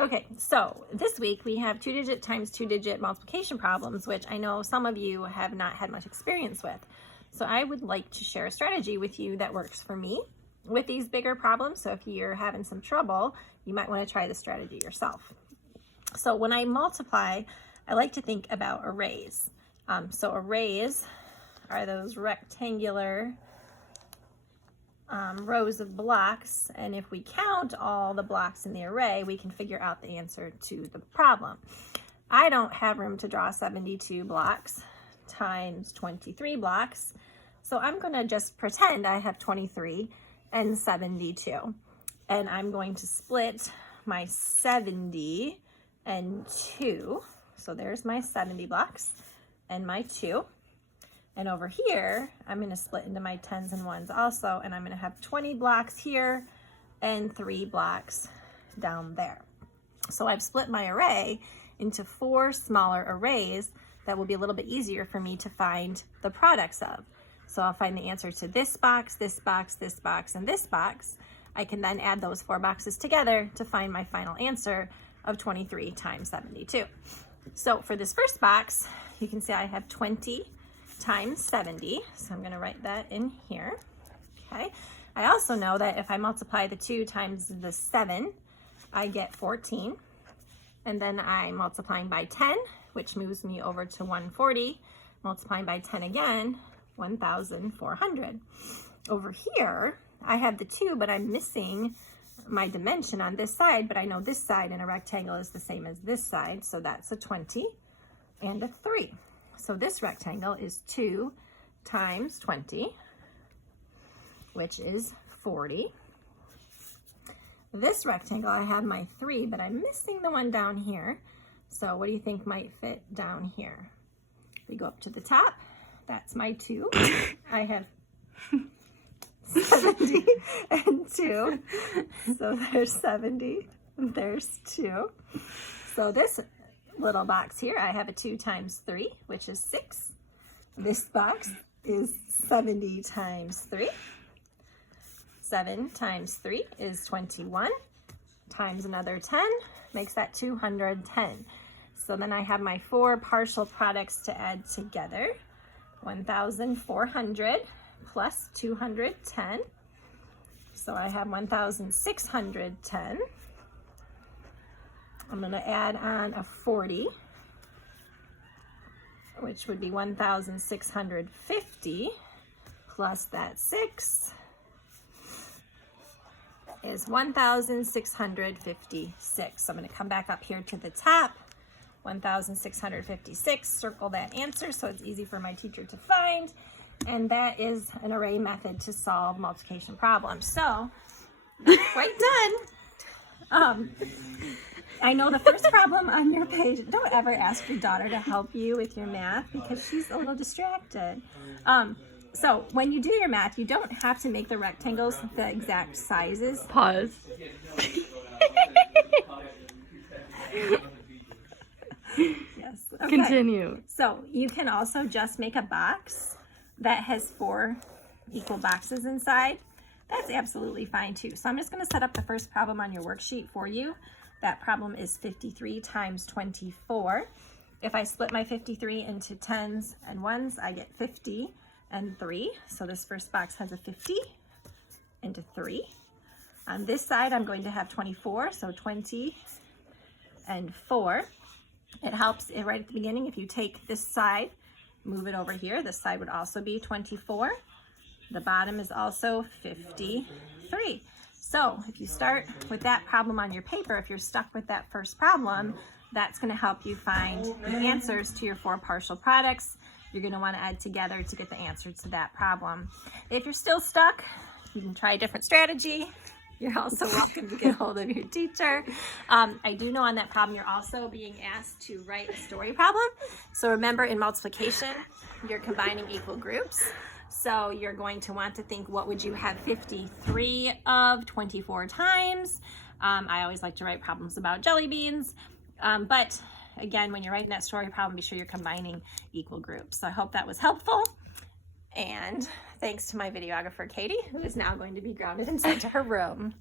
Okay, so this week we have 2-digit times 2-digit multiplication problems, which I know some of you have not had much experience with. So I would like to share a strategy with you that works for me with these bigger problems. So if you're having some trouble, you might want to try the strategy yourself. So when I multiply, I like to think about arrays. So arrays are those rectangular rows of blocks, and if we count all the blocks in the array, we can figure out the answer to the problem. I don't have room to draw 72 blocks times 23 blocks, so I'm going to just pretend I have 23 and 72, and I'm going to split my 70 and 2, so there's my 70 blocks and my 2. And over here, I'm going to split into my 10s and 1s also, and I'm going to have 20 blocks here and 3 blocks down there. So I've split my array into 4 smaller arrays that will be a little bit easier for me to find the products of. So I'll find the answer to this box, this box, this box, and this box. I can then add those 4 boxes together to find my final answer of 23 times 72. So for this first box, you can see I have 20 times 70, so I'm going to write that in here. Okay, I also know that if I multiply the 2 times the 7, I get 14, and then I'm multiplying by 10, which moves me over to 140, multiplying by 10 again, 1,400. Over here, I have the 2, but I'm missing my dimension on this side, but I know this side in a rectangle is the same as this side, so that's a 20 and a 3. So this rectangle is 2 times 20, which is 40. This rectangle, I have my 3, but I'm missing the one down here. So what do you think might fit down here? We go up to the top. That's my 2. I have 70 and 2. So there's 70. There's 2. So this little box here, I have a 2 times 3, which is 6. This box is 70 times 3. 7 times 3 is 21, times another 10 makes that 210. So then I have my 4 partial products to add together. 1,400 plus 210. So I have 1,610. I'm going to add on a 40, which would be 1,650 plus that 6 is 1,656. So I'm going to come back up here to the top, 1,656, circle that answer so it's easy for my teacher to find. And that is an array method to solve multiplication problems. So, not quite done. I know the first problem on your page, don't ever ask your daughter to help you with your math because she's a little distracted. So when you do your math, you don't have to make the rectangles the exact sizes. Pause. Yes. Okay. Continue. So you can also just make a box that has 4 equal boxes inside. That's absolutely fine too. So I'm just going to set up the first problem on your worksheet for you. That problem is 53 times 24. If I split my 53 into 10s and 1s, I get 50 and 3. So this first box has a 50 and a 3. On this side, I'm going to have 24, so 20 and 4. It helps right at the beginning if you take this side, move it over here. This side would also be 24. The bottom is also 53. So if you start with that problem on your paper, if you're stuck with that first problem, that's going to help you find the answers to your 4 partial products you're going to want to add together to get the answer to that problem. If you're still stuck, you can try a different strategy. You're also welcome to get hold of your teacher. I do know on that problem you're also being asked to write a story problem. So remember, in multiplication, you're combining equal groups. So you're going to want to think, what would you have 53 of 24 times? I always like to write problems about jelly beans. But again, when you're writing that story problem, be sure you're combining equal groups. So I hope that was helpful. And thanks to my videographer, Katie, who is now going to be grounded and sent to her room.